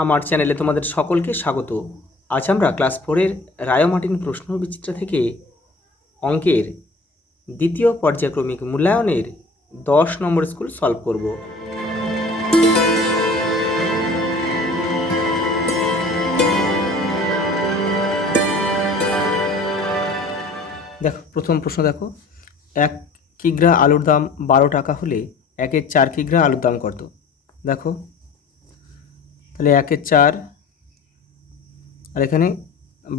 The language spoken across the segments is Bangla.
আমার চ্যানেলে তোমাদের সকলকে স্বাগত। আজ আমরা ক্লাস 4-এর রায় মার্টিন প্রশ্ন বিচিত্রা থেকে অঙ্কের দ্বিতীয় পর্যায়ক্রমিক মূল্যায়নের 10 নম্বর স্কুল সলভ করব। দেখো, প্রথম প্রশ্ন দেখো, 1 কিগ্রা আলুর দাম 12 টাকা হলে 1-এর 4 কিগ্রা আলুর দাম কত? দেখো, তাহলে 1-এর 4 আর এখানে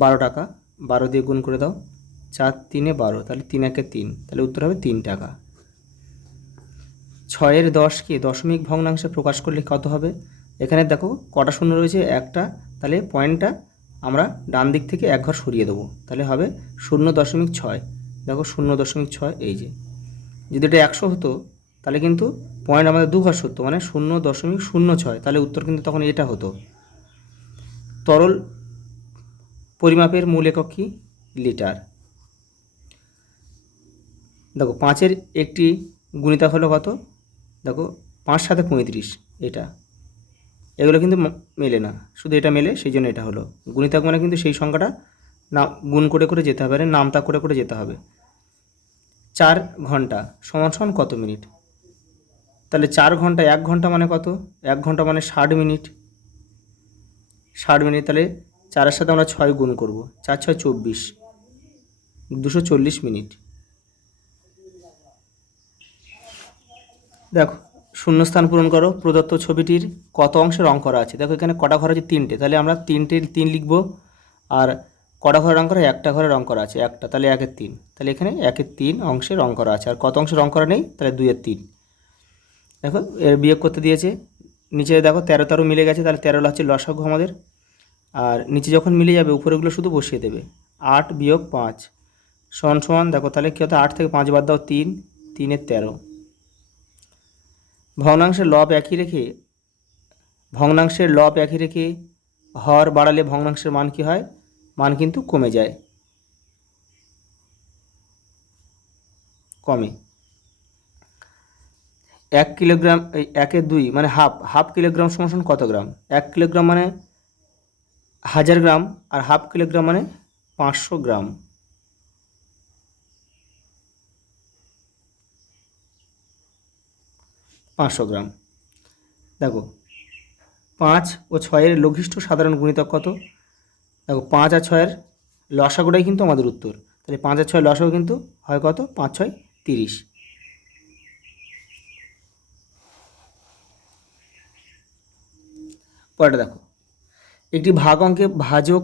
12 টাকা, 12 দিয়ে গুণ করে দাও, 4 3 12, তাহলে 3 1 3, তাহলে উত্তর হবে 3 টাকা। 6-এর 10কে দশমিক ভগ্নাংশে প্রকাশ করলে কত হবে? এখানে দেখো কটা শূন্য রয়েছে, একটা, তাহলে পয়েন্টটা আমরা ডান দিক থেকে এক ঘর সরিয়ে দেবো, তাহলে হবে 0.6। দেখো 0.6, এই যে যদি এটা 100 হতো তাহলে কিন্তু পয়েন্ট আমাদের দু ঘর সরতো, মানে 0.06, তাহলে উত্তর কিন্তু তখন এটা হতো। তরল পরিমাপের মূল একক কি? লিটার। দেখো 5-এর একটি গুণিতক হলো কত? দেখো 5 7 35, এটা, এগুলো কিন্তু মেলে না, শুধু এটা মেলে, সেই জন্য এটা হলো গুণিতক, মানে কিন্তু সেই সংখ্যাটা না গুণ করে করে যেতে হবে, নামতা করে করে যেতে হবে। 4 ঘন্টা সমান সমান কত মিনিট? তাহলে 4 ঘন্টা, 1 ঘন্টা মানে কত? 1 ঘন্টা মানে 60 মিনিট। 60 মিনিট, তাহলে 4-এর সাথে আমরা 6 গুণ করব, 4 6 24, 240 মিনিট। দেখো, শূন্যস্থান পূরণ করো। প্রদত্ত ছবিটির কত অংশে রং করা আছে? দেখো এখানে কটা ঘর আছে? 3টে, তাহলে আমরা 3 লিখব। আর কটা ঘরে রং করা? একটা ঘরে রং করা আছে, একটা, তাহলে 1-এর 3, তাহলে এখানে 1-এর 3 অংশে রং করা আছে। আর কত অংশে রং করা নেই? তাহলে 2-এর 3। দেখো এর বিয়োগ করতে দিয়েছে, নিচে দেখো 13 13 মিলে গেছে, তাহলে 13 হচ্ছে লসাগু আমাদের। আর নিচে যখন মিলে যাবে উপরেগুলো শুধু বসিয়ে দেবে। 8 বিয়োগ 5 সমান সমান, দেখো তাহলে কী হতো? 8 থেকে 5 বাদ দাও, 3, 3-এর 13। ভগ্নাংশের লব একই রেখে হর বাড়ালে ভগ্নাংশের মান কি হয়? মান কিন্তু কমে যায়, কমে। 1 কিলোগ্রাম, 1-এর 2 মানে হাফ কিলোগ্রাম সমান সমান কত গ্রাম? 1 কিলোগ্রাম মানে 1000 গ্রাম, আর হাফ কিলোগ্রাম মানে 500 গ্রাম। দেখো 5 ও 6-এর লঘিষ্ঠ সাধারণ গুণিতক কত? দেখো 5 আর 6-এর লসাগুটাই কিন্তু আমাদের উত্তর, তাহলে 5 আর 6 লসাগু কিন্তু হয় কত? 5 6 30। পরেরটা দেখো, একটি ভাগ অঙ্কে ভাজক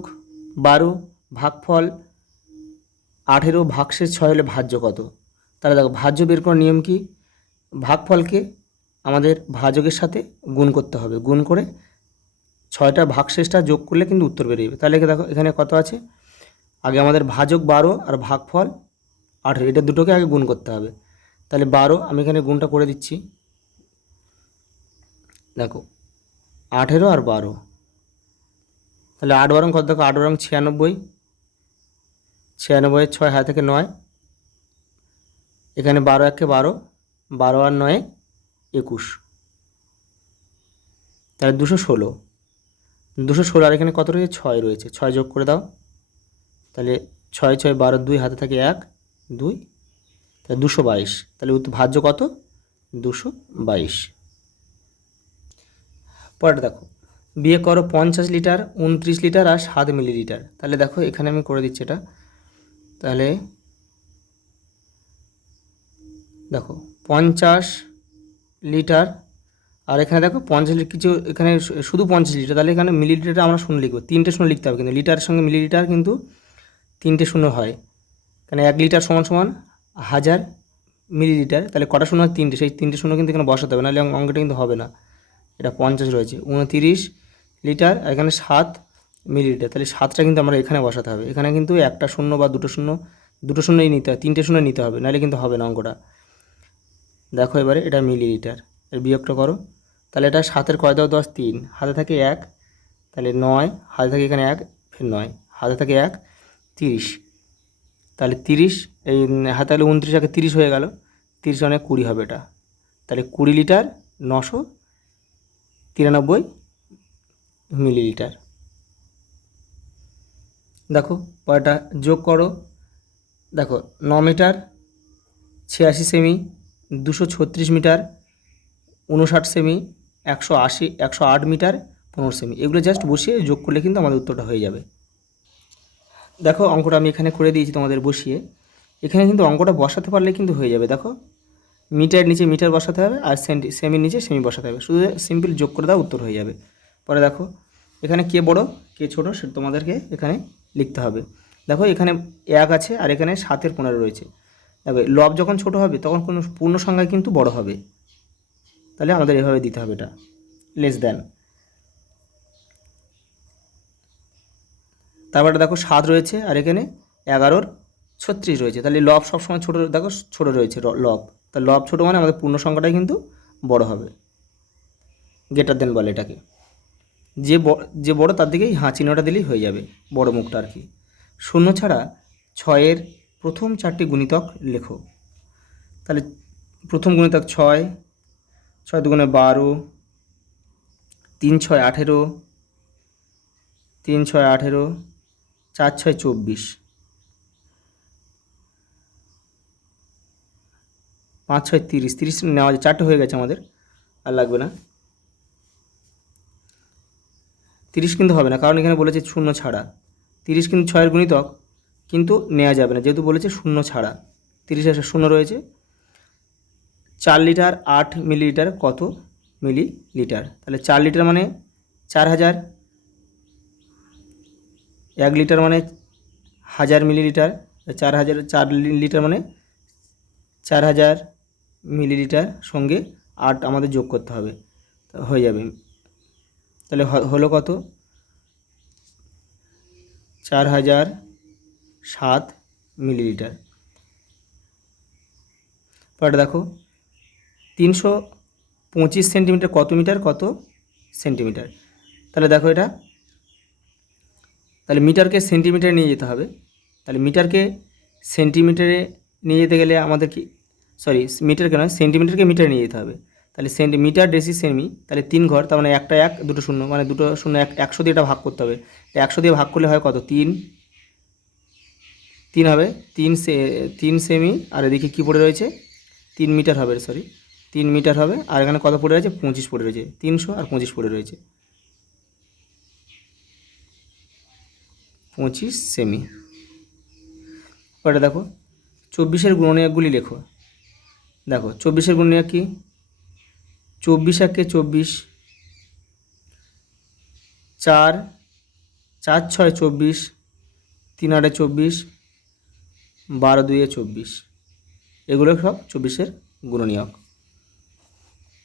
12, ভাগফল 18, ভাগশেষ 6 হলে ভাজ্য কত? তাহলে দেখো ভাজ্য বের করার নিয়ম কি? ভাগফলকে আমাদের ভাজকের সাথে গুণ করতে হবে, গুণ করে 6টা ভাগশেষটা যোগ করলে কিন্তু উত্তর বেরিয়ে যাবে। তাহলে দেখো এখানে কত আছে? আগে আমাদের ভাজক 12 আর ভাগফল 18, এটা দুটোকে আগে গুণ করতে হবে। তাহলে 12, আমি এখানে গুণটা করে দিচ্ছি। দেখো 18 আর 12, তাহলে 8 বারং কত? দেখো 8 বারং 96, 96 6 হাতে থেকে 9, এখানে 12 1 12, 12 আর 9 21, তাহলে 216, আর এখানে কত রয়েছে? 6 রয়েছে, 6 যোগ করে দাও, তাহলে 6 6 12 2 হাতে থাকে 1 2, তাহলে 222, তাহলে ভাজ্য কত? 222। পরেরটা দেখো, বিয়ে করো 50 লিটার, 29 লিটার আর 7 মিলিলিটার। তাহলে দেখো এখানে আমি করে দিচ্ছি এটা, তাহলে দেখো 50 লিটার, আর এখানে দেখো 50 কিছু, এখানে শুধু 50 লিটার, তাহলে এখানে মিলিলিটারটা আমরা শূন্য লিখবো, 3টে শূন্য লিখতে হবে, কিন্তু লিটারের সঙ্গে মিলিলিটার কিন্তু 3টে শূন্য হয়, কারণ 1 লিটার সমান সমান 1000 মিলিলিটার, তাহলে কটা শূন্য হয়? 3টে, সেই 3টে শূন্য কিন্তু এখানে বসাতে হবে, নাহলে অঙ্কটা কিন্তু হবে না। এটা 50 রয়েছে, 29 লিটার, আর এখানে 7 মিলিলিটার, তাহলে 7টা কিন্তু আমরা এখানে বসাতে হবে। এখানে কিন্তু একটা শূন্য বা দুটো শূন্যই নিতে হবে, 3টে শূন্য নিতে হবে, নাহলে কিন্তু হবে না অঙ্কটা। দেখো এবারে এটা মিলিলিটার, এর বিয়োগটা করো, তাহলে এটা 7-এর কয় দাও? 10, 3 হাতে থাকে 1, তাহলে 9 হাতে থাকে এখানে 1, ফের 9 হাতে থাকে 1, 30, তাহলে 30, এই হাতে তাহলে 29 আগে 30 হয়ে গেল, 30 অনেক 20 হবে এটা, তাহলে 20 লিটার 993 মিলিলিটার। দেখো পরেরটা যোগ করো। দেখো 9 মিটার 86 সেমি, 236 মিটার 59 সেমি, 108 মিটার 15 সেমি, এগুলো জাস্ট বসিয়ে যোগ করলে কিন্তু আমাদের উত্তরটা হয়ে যাবে। দেখো অঙ্কটা আমি এখানে করে দিয়েছি তোমাদের বসিয়ে। এখানে কিন্তু অঙ্কটা বসাতে পারলে কিন্তু হয়ে যাবে। দেখো মিটার নিচে মিটার বসাতে হবে আর সেমির নিচে সেমি বসাতে হবে, শুধু সিম্পল যোগ করে দাও উত্তর হয়ে যাবে। পরে দেখো এখানে কে বড় কে ছোট সেটা তোমাদেরকে এখানে লিখতে হবে। দেখো এখানে 1 আছে আর এখানে 7-এর 15 রয়েছে। দেখো লব যখন ছোট হবে তখন কোনো পূর্ণ সংখ্যা কিন্তু বড় হবে, তাহলে আমাদের এভাবে দিতে হবে এটা লেস দ্যান। তারপরে দেখো 7 রয়েছে আর এখানে 11-র 36 রয়েছে, তাহলে লব সবসময় ছোটো, দেখো ছোটো রয়েছে লব, তা লব ছোটো মানে আমাদের পূর্ণ সংখ্যাটাই কিন্তু বড় হবে, গ্রেটার দেন বলে এটাকে। যে বড় তার দিকেই হাঁ চিহ্নটা দিলেই হয়ে যাবে, বড় মুখটা আর কি। শূন্য ছাড়া 6-এর প্রথম 4টি গুণিতক লেখো। তাহলে প্রথম গুণিতক 6, 6 দুগুণে 12, 3 6 18, 3 6 18, 4 6 24, 5 6 30, 30 নেওয়া যায়, 4টে হয়ে গেছে আমাদের, আর লাগবে না। 30 কিন্তু হবে না, কারণ এখানে বলেছে শূন্য ছাড়া। 30 কিন্তু 6-এর গুণিতক, কিন্তু নেওয়া যাবে না যেহেতু বলেছে শূন্য ছাড়া। 30-এর শূন্য রয়েছে। 4 লিটার 8 মিলিলিটার কত মিলিলিটার? তাহলে 4 লিটার মানে 4000, 1 লিটার মানে 1000 মিলিলিটার, 4000, 4 লিটার মানে 4000 মিলিলিটার, সঙ্গে 8 আমাদের যোগ করতে হবে, হয়ে যাবে। তাহলে হলো কত? 4007 মিলিলিটার। পরে দেখো 325 সেন্টিমিটার কত মিটার কত সেন্টিমিটার? তাহলে দেখো এটা, তাহলে মিটারকে সেন্টিমিটারে নিয়ে যেতে হবে। তাহলে মিটারকে সেন্টিমিটারে নিয়ে যেতে গেলে আমাদের কি, সরি মিটারকে নয় সেন্টিমিটারকে মিটারে নিয়ে যেতে হবে। তাহলে সেন্টিমিটার ডেসি সেমি, তাহলে 3 ঘর, তার মানে একটা 1 দুটো শূন্য, মানে দুটো শূন্য 100 দিয়ে এটা ভাগ করতে হবে। 100 দিয়ে ভাগ করলে হয় কত? 3 হবে, 3 সেমি, আর এদিকে কী পড়ে রয়েছে? 3 মিটার হবে, সরি 3 মিটার হবে, আর এখানে কত পড়ে রয়েছে? 25 পড়ে রয়েছে, 300 আর 25 পড়ে রয়েছে, 25 সেমি। ওটা দেখো 24-এর গুণনীয়কগুলি লেখো। দেখো 24-এর গুণনীয়ক কি? 24 একে 24, 4 4 6 24, 3 8 24, 12 2 24, এগুলো সব 24-এর গুণনীয়ক।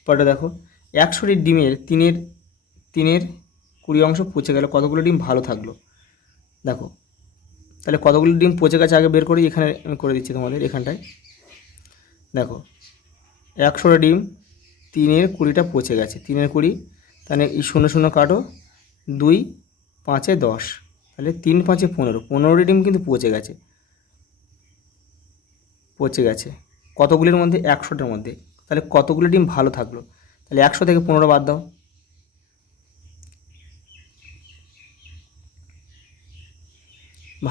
পরে দেখো 100টি ডিমের 3-এর 20 অংশ পচে গেল, কতগুলো ডিম ভালো থাকলো? দেখো তাহলে কতগুলো ডিম পচে গেছে আগে বের করি, এখানে আমি করে দিচ্ছি তোমাদের এখানটায়। দেখো 100টা ডিম, 3-এর 20টা পচে গেছে, 3-এর 20, তাহলে এই 0 0 কাটো, 2 5 10, তাহলে 3 5 15, 15টি ডিম কিন্তু পচে গেছে কতগুলির মধ্যে? 100টার মধ্যে। তাহলে কতগুলো ডিম ভালো থাকলো? তাহলে 100 থেকে 15 বাদ দাও,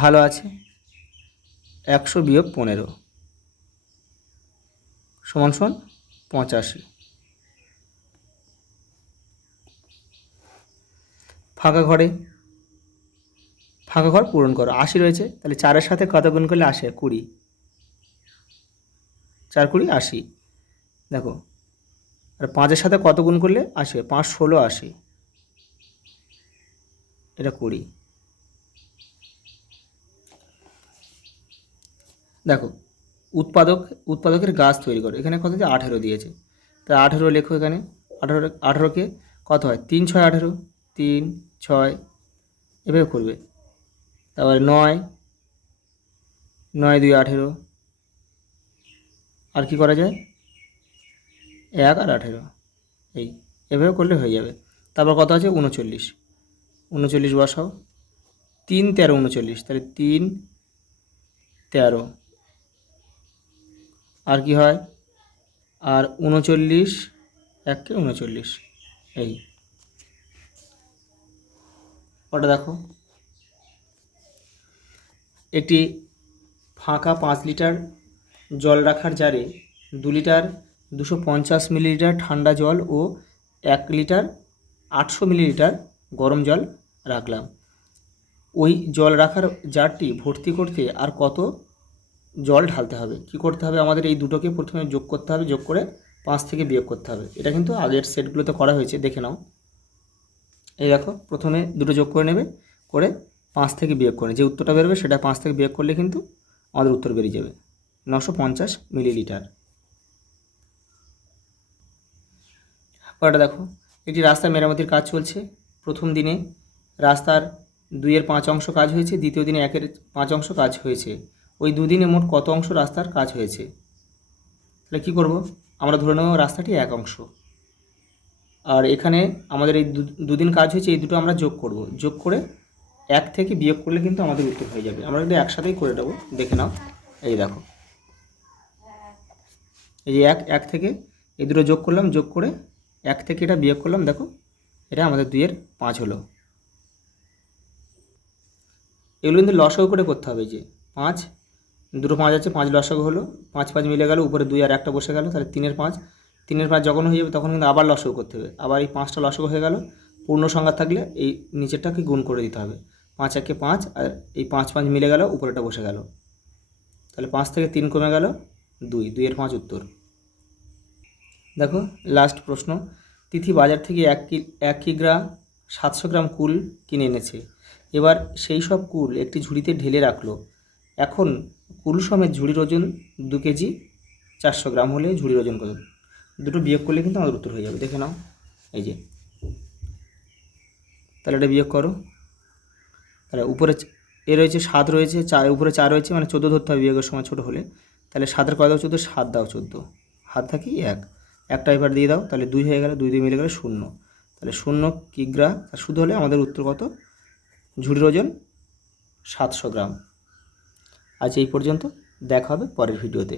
ভালো আছে 100 বিয়োগ 15 সমান 85। ফাঁকা ঘর পূরণ করো। 80 রয়েছে, তাহলে 4-এর সাথে কত গুণ করলে 80? 20, 4 20 80। দেখো আর 5-এর সাথে কত গুণ করলে 80? 5 16 80, এটা 20। দেখো উৎপাদকের গাছ তৈরি করো, এখানে কত দিয়ে? 18 দিয়েছে, তাই 18 লেখো এখানে। 18কে কত হয়? 3 6 18, 3 6, এভাবে করবে। তারপরে 9 9 2 18, আর কি করা যায়? 1 আর 18, এভাবে করলে হয়ে যাবে। তারপর কত আছে? 39, 39 বসাও। 3 13 39, তাহলে 3 13, আর কি হয়? আর 39 1 39, ওটা দেখো, একটি ফাঁকা 5 লিটার জল রাখার জারে 2 লিটার 250 মিলিলিটার ঠান্ডা জল ও 1 লিটার 800 মিলিলিটার গরম জল রাখলাম। ওই জল রাখার জারটি ভর্তি করতে আর কত জল ঢালতে হবে? কি করতে হবে? আমাদের এই দুটোকে প্রথমে যোগ করতে হবে, যোগ করে 5 থেকে বিয়োগ করতে হবে। এটা কিন্তু আগের সেটগুলোতে করা হয়েছে, দেখে নাও। এই দেখো, প্রথমে দুটো যোগ করে নেবে, করে 5 থেকে বিয়োগ করে যে উত্তরটা বেরোবে সেটা 5 থেকে বিয়োগ করলে কিন্তু আমাদের উত্তর বেরিয়ে যাবে 950 মিলিলিটার। পরেরটা দেখো, একটি রাস্তা মেরামতির কাজ চলছে। প্রথম দিনে রাস্তার 2-এর 5 অংশ কাজ হয়েছে, দ্বিতীয় দিনে 1-এর 5 অংশ কাজ হয়েছে। ওই দুদিনে মোট কত অংশ রাস্তার কাজ হয়েছে? তাহলে কী করব? আমরা ধরে নেব রাস্তাটি 1 অংশ, আর এখানে আমাদের এই দুদিন কাজ হয়েছে, এই দুটো আমরা যোগ করব। যোগ করে 1 থেকে বিয়োগ করলে কিন্তু আমাদের উত্তর হয়ে যাবে। আমরা কিন্তু একসাথেই করে দেবো, দেখে নাও। এই দেখো, এই যে 1 থেকে এই দুটো যোগ করলাম, যোগ করে 1 থেকে এটা বিয়োগ করলাম, দেখো এটা আমাদের 2-এর 5 হলো। এগুলো কিন্তু লসাগু করে করতে হবে। যে 5, দুটো 5 আছে, 5 লসাগু হলো, 5 মিলে গেল, উপরে 2 আর 1টা বসে গেল, তাহলে 3-এর 5। 3-এর 5 যখন হয়ে যাবে তখন কিন্তু আবার লসাগু করতে হবে, আবার এই 5টা লসাগু হয়ে গেল। পূর্ণ সংখ্যা থাকলে এই নিচেরটাকে গুণ করে দিতে হবে। 5 একে 5, আর এই 5 মিলে গেল, উপরেটা বসে গেল, তাহলে 5 থেকে 3 কমে গেল 2, 2-এর 5 উত্তর। দেখো লাস্ট প্রশ্ন, তিথি বাজার থেকে 1 কিগ্রা 700 গ্রাম কুল কিনে এনেছে। এবার সেই সব কুল একটি ঝুড়িতে ঢেলে রাখলো। এখন কুল সমেত ঝুড়ির ওজন 2 কেজি 400 গ্রাম হলে ঝুড়ির ওজন কত? দুটো বিয়োগ করলে কিন্তু আমাদের উত্তর হয়ে যাবে, দেখে নাও। এই যে, তাহলে এটা বিয়োগ করো। তাহলে উপরে এ রয়েছে 7 রয়েছে, 4 উপরে 4 রয়েছে, মানে 14 ধরতে হবে বিয়োগের সময় ছোটো হলে। তাহলে 7-এর কয় দাও 14, 7 দাও 14, হাত থাকি 1, একটা এবার দিয়ে দাও, তাহলে 2 হয়ে গেল, 2 মিলে গেলে 0, তাহলে 0 কিগ্রা। আর শুধু হলে আমাদের উত্তর কত? ঝুড়ির ওজন 700 গ্রাম। আজ এই পর্যন্ত, দেখা হবে পরের ভিডিওতে।